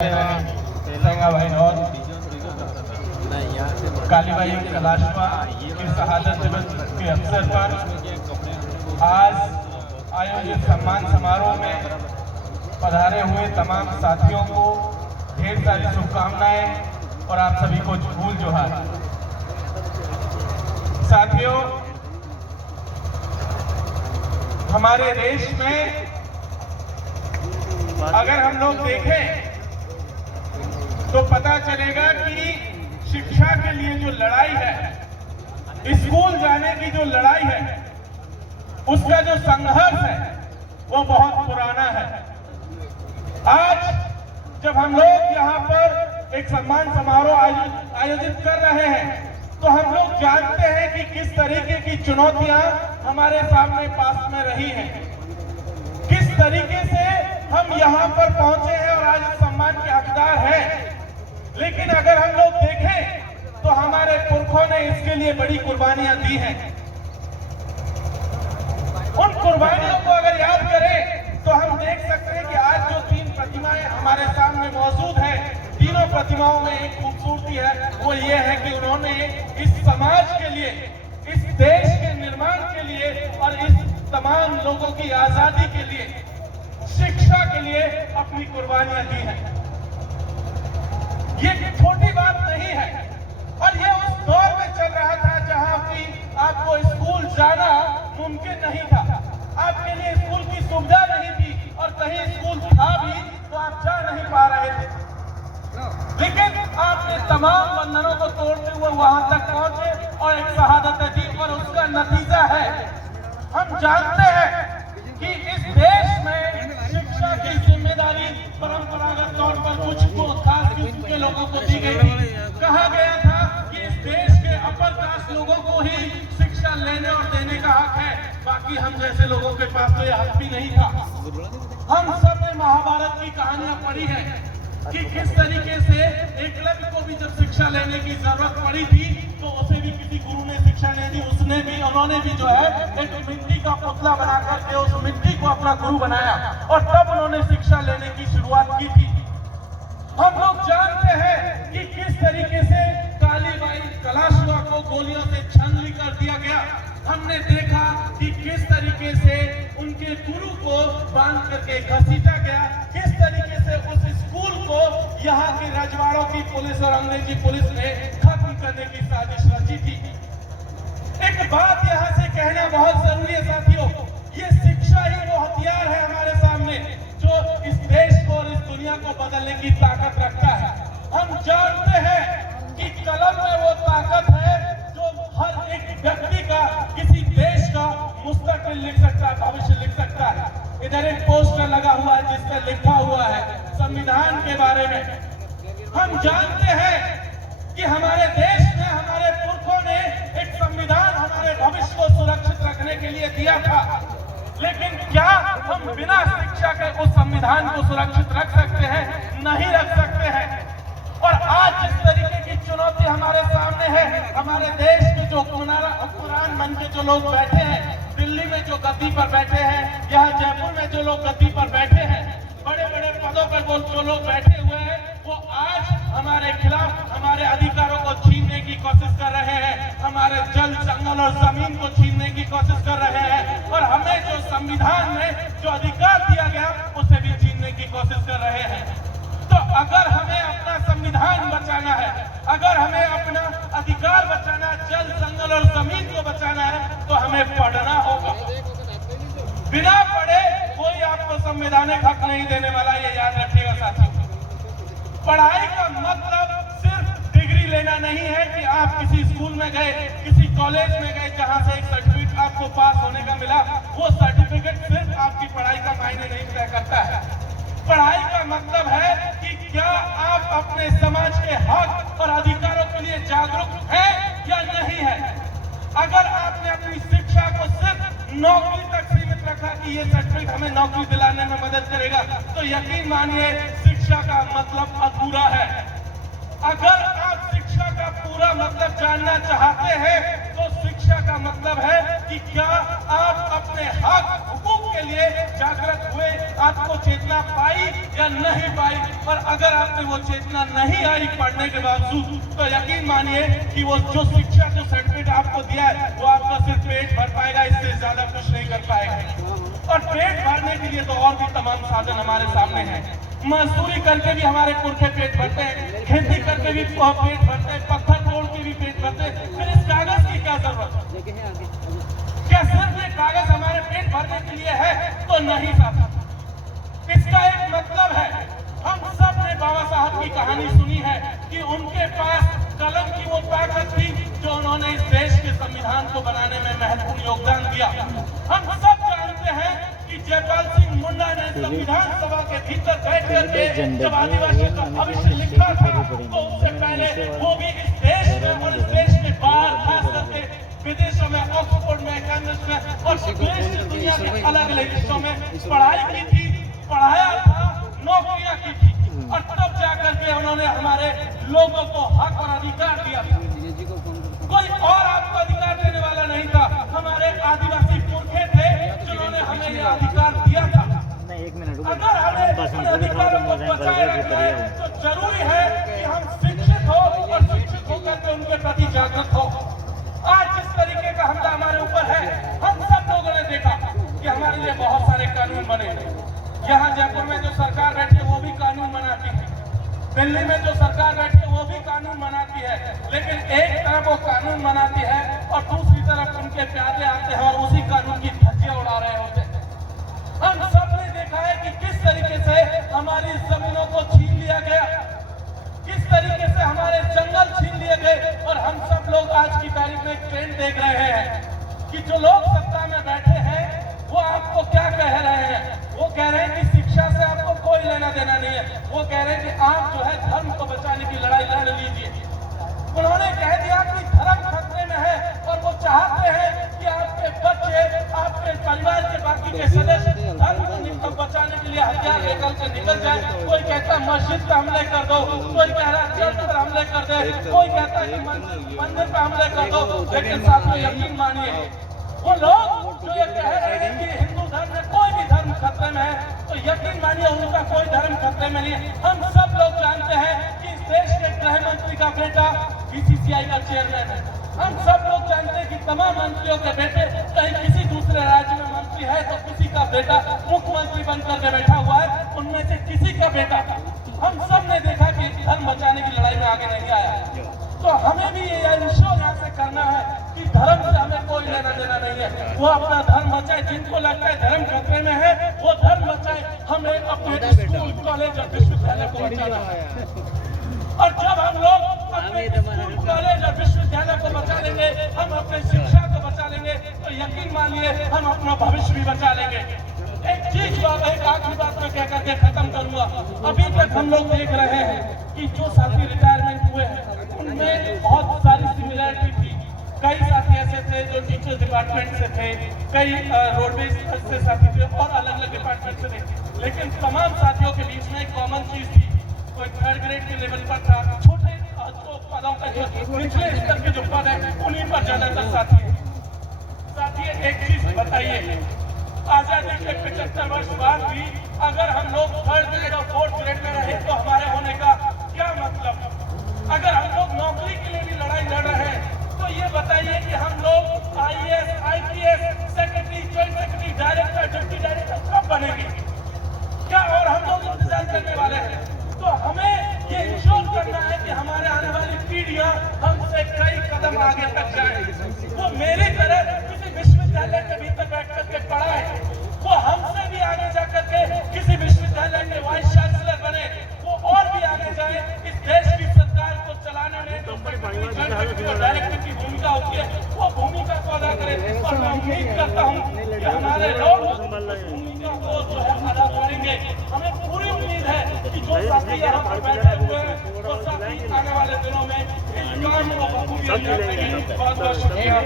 भाई और कालीबाई कलाशवा की शहादत दिवस के अवसर पर आज आयोजित सम्मान समारोह में पधारे हुए तमाम साथियों को ढेर सारी शुभकामनाएं और आप सभी को फूल जोहार। साथियों, हमारे देश में अगर हम लोग देखें तो पता चलेगा कि शिक्षा के लिए जो लड़ाई है, स्कूल जाने की जो लड़ाई है, उसका जो संघर्ष है वो बहुत पुराना है। आज जब हम लोग यहाँ पर एक सम्मान समारोह आयोजित कर रहे हैं तो हम लोग जानते हैं कि किस तरीके की चुनौतियां हमारे सामने पास में रही हैं, किस तरीके से हम यहाँ पर पहुंचे हैं और आज सम्मान के हकदार हैं। लेकिन अगर हम लोग देखें तो हमारे पुरखों ने इसके लिए बड़ी कुर्बानियां दी हैं। उन कुर्बानियों को अगर याद करें तो हम देख सकते हैं कि आज जो 3 प्रतिमाएं हमारे सामने मौजूद हैं, तीनों प्रतिमाओं में एक खूबसूरती है, वो ये है कि उन्होंने इस समाज के लिए, इस देश के निर्माण के लिए और इस तमाम लोगों की आजादी के लिए, शिक्षा के लिए अपनी कुर्बानियां दी हैं। ये छोटी बात नहीं है और ये उस दौर में चल रहा था जहां भी आपको स्कूल जाना मुमकिन नहीं था, आपके लिए स्कूल की सुविधा नहीं थी और कहीं स्कूल था भी तो आप जा नहीं पा रहे थे। लेकिन आपने तमाम बंधनों को तोड़ते हुए वहां तक पहुंचे और एक शहादत दी और उसका नतीजा है, हम जानते हैं कि इस देश में शिक्षा की जिम्मेदारी परंपरागत तौर पर कुछ को खास किस्म के लोगों को दी गई थी। कहा गया था कि इस देश के अपर कास्ट लोगों को ही शिक्षा लेने और देने का हक है, बाकी हम जैसे लोगों के पास तो यह हक भी नहीं था। हम सब ने महाभारत की कहानियां पढ़ी है कि किस तरीके से एकलव्य को भी जब शिक्षा लेने की जरूरत पड़ी थी तो उसे भी किसी गुरु ने शिक्षा नहीं दी, उन्होंने भी जो है एक मिट्टी का पुतला बना करके उस मिट्टी को अपना गुरु बनाया और तब उन्होंने शिक्षा लेने की शुरुआत की थी। हम लोग जानते हैं कि किस तरीके से कालीबाई कलाशवा को गोलियों से छानबीन कर दिया गया। हमने देखा कि किस तरीके से उनके गुरु को बांध करके घसीटा गया, किस तरीके से उस स्कूल को यहाँ के रजवाड़ों की पुलिस और अंग्रेजी पुलिस ने खत्म करने की साजिश रची थी। एक बात यहाँ से कहना बहुत जरूरी है साथियों, ये शिक्षा ही वो हथियार है हमारे सामने जो इस देश को और इस दुनिया को बदलने की ताकत रखता है। हम जानते हैं कि कलम में वो ताकत है जो हर एक व्यक्ति का, किसी देश का मुस्तकबिल लिख सकता है, भविष्य लिख सकता है। इधर एक पोस्टर लगा हुआ है जिस पर लिखा हुआ है संविधान के बारे में। हम जानते हैं कि हमारे देश में हमारे पुरखों ने एक संविधान हमारे भविष्य को सुरक्षित रखने के लिए दिया था, लेकिन क्या हम बिना शिक्षा के उस संविधान को सुरक्षित रख सकते हैं? नहीं रख सकते हैं। और आज जिस तरीके की चुनौती हमारे सामने है, हमारे देश के जो हुक्मरान बन के जो लोग बैठे हैं, दिल्ली में जो गद्दी पर बैठे हैं, यहाँ जयपुर में जो लोग गद्दी पर बैठे हैं, बड़े बड़े पदों पर जो लोग बैठे हुए हैं, वो आज हमारे खिलाफ हमारे अधिकारों को छीनने की कोशिश कर रहे हैं, हमारे जल, जंगल और जमीन को छीनने की कोशिश कर रहे हैं और हमें जो संविधान में जो अधिकार दिया गया उसे भी छीनने की कोशिश कर रहे हैं। तो अगर हमें अपना संविधान बचाना है, अगर हमें अपना अधिकार बचाना, जल, जंगल और जमीन को बचाना है तो हमें पढ़ना होगा। बिना पढ़े कोई आपको संवैधानिक हक नहीं देने वाला, ये याद रखिएगा साथियों। पढ़ाई का मतलब सिर्फ डिग्री लेना नहीं है कि आप किसी स्कूल में गए, किसी कॉलेज में गए जहां से एक सर्टिफिकेट आपको पास होने का मिला, वो सर्टिफिकेट सिर्फ आपकी पढ़ाई का मायने नहीं तय करता है। पढ़ाई का मतलब है कि क्या आप अपने समाज के हक और अधिकारों के लिए जागरूक हैं या नहीं है। अगर आपने अपनी शिक्षा को सिर्फ नौकरी तक सीमित रखा कि ये सर्टिफिकेट हमें नौकरी दिलाने में मदद करेगा, तो यकीन मानिए शिक्षा का मतलब अधूरा है। अगर आप शिक्षा का पूरा मतलब जानना चाहते हैं तो शिक्षा का मतलब है कि क्या आप अपने हक, हुकूक के लिए जागृत हुए, आपको चेतना पाई या नहीं पाई, और अगर आपने वो चेतना नहीं आई पढ़ने के बावजूद, तो यकीन मानिए कि वो जो शिक्षा जो सर्टिफिकेट आपको दिया है वो आपका सिर्फ पेट भर पाएगा, इससे ज्यादा कुछ नहीं कर पाएगा। और पेट भरने के लिए तो और भी तमाम साधन हमारे सामने हैं। मजदूरी करके भी हमारे पुरखे पेट भरते हैं, खेती करके भी पेट भरते हैं, पत्थर तोड़ के भी पेट भरते हैं। फिर इस कागज की क्या जरूरत? क्या सिर्फ ये कागज हमारे पेट भरने के लिए है? तो नहीं साहब, इसका एक मतलब है। हम सब ने बाबा साहब की कहानी सुनी है कि उनके पास कलम की वो ताकत थी जो उन्होंने इस देश के संविधान को बनाने में महत्वपूर्ण योगदान दिया। हम सब जानते हैं कि जयपाल सिंह मुंडा ने संविधान सभा के भीतर बैठ करके जब आदिवासियों का भविष्य लिखा था, तो उससे पहले वो भी इस देश में और इस देश के बाहर, खास करके विदेशों में, ऑक्सफोर्ड में, कैम्ब्रिज में और देश की दुनिया के अलग अलग हिस्सों में पढ़ाई की थी, पढ़ाया था, नौकरियां की थी, और तब जाकर के उन्होंने हमारे लोगों को हक और अधिकार दिया था। कोई और आपको अधिकार देने वाला नहीं था, हमारे आदिवासी पुरखे थे जिन्होंने हमें ये अधिकार दिया था। अगर हमें अधिकारों को बचाए रखना है तो जरूरी है कि हम शिक्षित हो और शिक्षित होकर के उनके प्रति जागरूक हो। आज जिस तरीके का हमला हमारे ऊपर है, हम सब लोगों ने देखा कि हमारे लिए बहुत सारे कानून बने। यहाँ जयपुर में जो सरकार बैठी है वो भी कानून बनाती है, दिल्ली में जो सरकार बैठी है वो भी कानून बनाती है, लेकिन एक तरफ वो कानून बनाती है और दूसरी तरफ उनके प्यादे आते हैं और उसी कानून की धज्जियां उड़ा रहे होते हैं। हम सब ने देखा है कि किस तरीके से हमारी जमीनों को छीन लिया गया, किस तरीके से हमारे जंगल छीन लिए गए। और हम सब लोग आज की तारीख में एक ट्रेंड देख रहे हैं कि जो लोग सत्ता में बैठे हैं वो आपको क्या कह रहे हैं। वो कह रहे हैं कि शिक्षा से आपको कोई लेना देना नहीं है, वो कह रहे हैं कि आप जो है धर्म को बचाने की लड़ाई लड़ लीजिए। उन्होंने कह दिया कि धर्म खतरे में है और वो चाहते हैं कि आपके बच्चे, आपके परिवार के बाकी के सदस्य धर्म को बचाने के लिए हथियार लेकर के निकल जाए। कोई कहता है मस्जिद पे हमले कर दो, कोई कह रहा है चर्च पर हमले कर दे, कोई कहता है कि मंदिर पे हमले कर दो। लेकिन साथियों यकीन मानिए, वो लोग जो ये कह रहे हैं कि हिंदू धर्म में कोई भी धर्म खतरे में है, तो यकीन मानिए उनका कोई धर्म खतरे में नहीं है। हम सब लोग जानते हैं कि इस देश के गृह मंत्री का बेटा बीसीसीआई का चेयरमैन है। हम सब लोग जानते हैं कि तमाम मंत्रियों के बेटे कहीं किसी दूसरे राज्य में मंत्री है तो किसी का बेटा मुख्यमंत्री बनकर के बैठा हुआ है, उनमें से किसी का बेटा। हम सब ने देखा कि धर्म बचाने की लड़ाई में आगे नहीं आया। तो हमें भी ये इंश्योर यहाँ से करना है कि धर्म से हमें कोई लेना देना नहीं है। वो अपना धर्म बचाए, जिनको लगता है धर्म खतरे में है वो धर्म बचाए। हमें अपने स्कूल, कॉलेज और विश्वविद्यालय को बचाना है। और जब हम लोग अपने स्कूल, कॉलेज और विश्वविद्यालय को बचा लेंगे, हम अपने शिक्षा को बचा लेंगे, तो यकीन मानिए हम अपना भविष्य भी बचा लेंगे। एक चीज बात, एक आखिरी बात मैं कह करके खत्म करूंगा। अभी तक हम लोग देख रहे हैं कि जो साथी रिटायरमेंट हुए हैं उनमें बहुत सारी सिमिलरिटी थी। कई साथी ऐसे थे जो टीचर्स डिपार्टमेंट से थे, कई रोडवेज से साथी थे और अलग अलग डिपार्टमेंट से थे, लेकिन तमाम साथियों के बीच में एक कॉमन चीज थी। कोई 3rd ग्रेड के लेवल पर था, छोटे पदों का जो निचले स्तर के जो पद है उन्हीं पर ज्यादातर साथी है। साथी एक चीज बताइए, आजादी के 75 वर्ष बाद भी अगर हम लोग 3rd ग्रेड और 4th ग्रेड में रहे तो हमारे होने का क्या मतलब? अगर हम लोग नौकरी के लिए भी लड़ाई लड़ रहे हैं तो ये बताइए कि हम लोग IAS, IPS, secretary, joint secretary, director, deputy director कब बनेंगे? क्या और हम लोग इंतजार करने वाले हैं? तो हमें ये इंश्योर करना है कि हमारे आने वाली पीढ़ियां हमसे कई कदम आगे तक जाए। वो मेरी तरह किसी विश्वविद्यालय के भीतर बैठ करके पढ़ा है, वो हमसे भी आगे जा करके किसी विश्वविद्यालय के वाइस चांसलर बने, वो और भी आगे जाए। इस देश की सरकार को चलाने में जो डायरेक्टर की भूमिका होती है वो भूमिका को अदा करें। और मैं उम्मीद करता हूँ कि हमारे लोग उस भूमिका को जो है अदा करेंगे। हमें पूरी उम्मीद है कि जो साथी यहाँ पर बैठे हुए हैं वो साथी आने वाले दिनों में इस काम को बखूबी अंजाम देंगे। बहुत बहुत शुक्रिया।